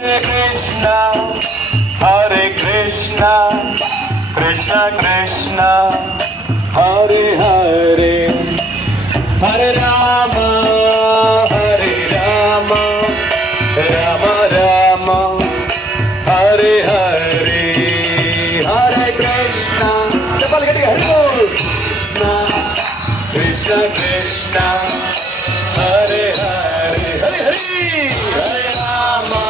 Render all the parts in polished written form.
Hare Krishna, Krishna Krishna, Hare Hare, Hare Rama, Hare Rama, Rama Rama, Hare Hare, Hare Krishna. Chapal gadiga, Krishna Krishna, Hare Hare, Hare Hare, Hare Rama.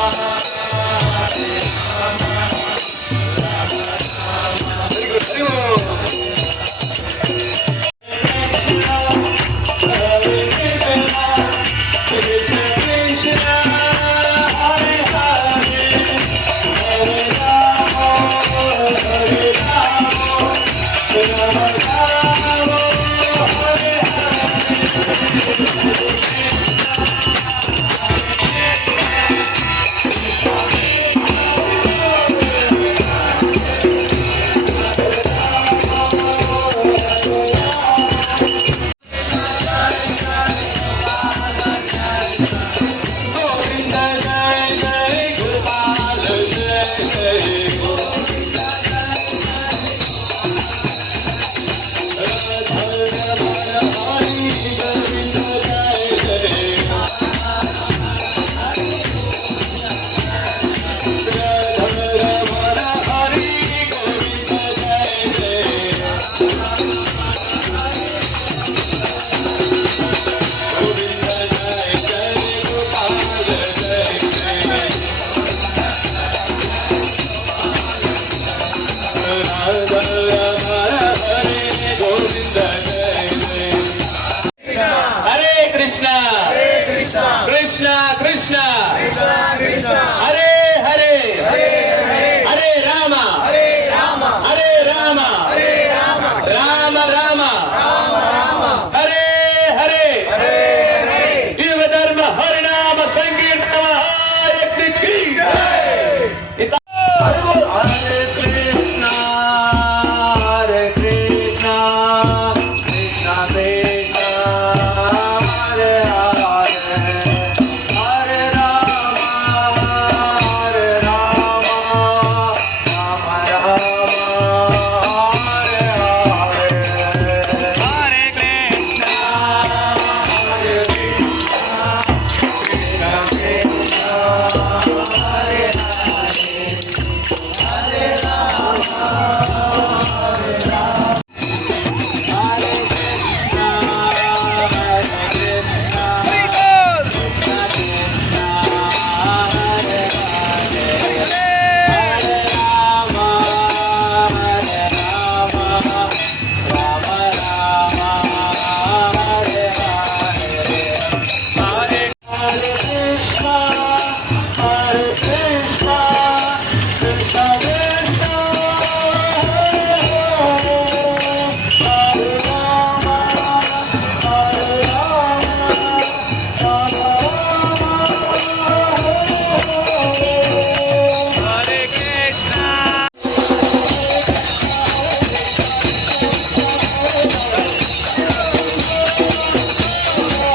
Krishna Krishna, Hare Hare, Hare Rama, Hare Rama, Rama Rama, Hare Hare, Yuva Dharma Harinama Sankirtana Hare Krishna, Hare Krishna, Hare Krishna, Krishna Krishna, Hare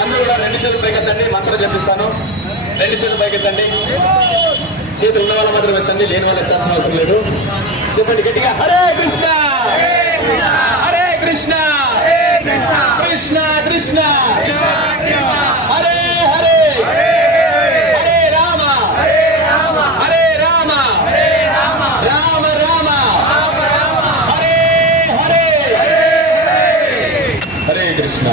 అందరూ కూడా రెండు చేతులు పైకెత్తండి, మంత్రం చెప్పిస్తాను. రెండు చేతులు పైకెత్తండి. చేతులు ఉన్న వాళ్ళ మాత్రం ఎత్తండి, లేని వాళ్ళు ఎత్తాల్సిన అవసరం లేదు. చెప్పండి గట్టిగా, హరే కృష్ణ హరే కృష్ణ కృష్ణ కృష్ణ హరే హరే హరే రామ హరే రామ రామ రామ హరే హరే హరే కృష్ణ.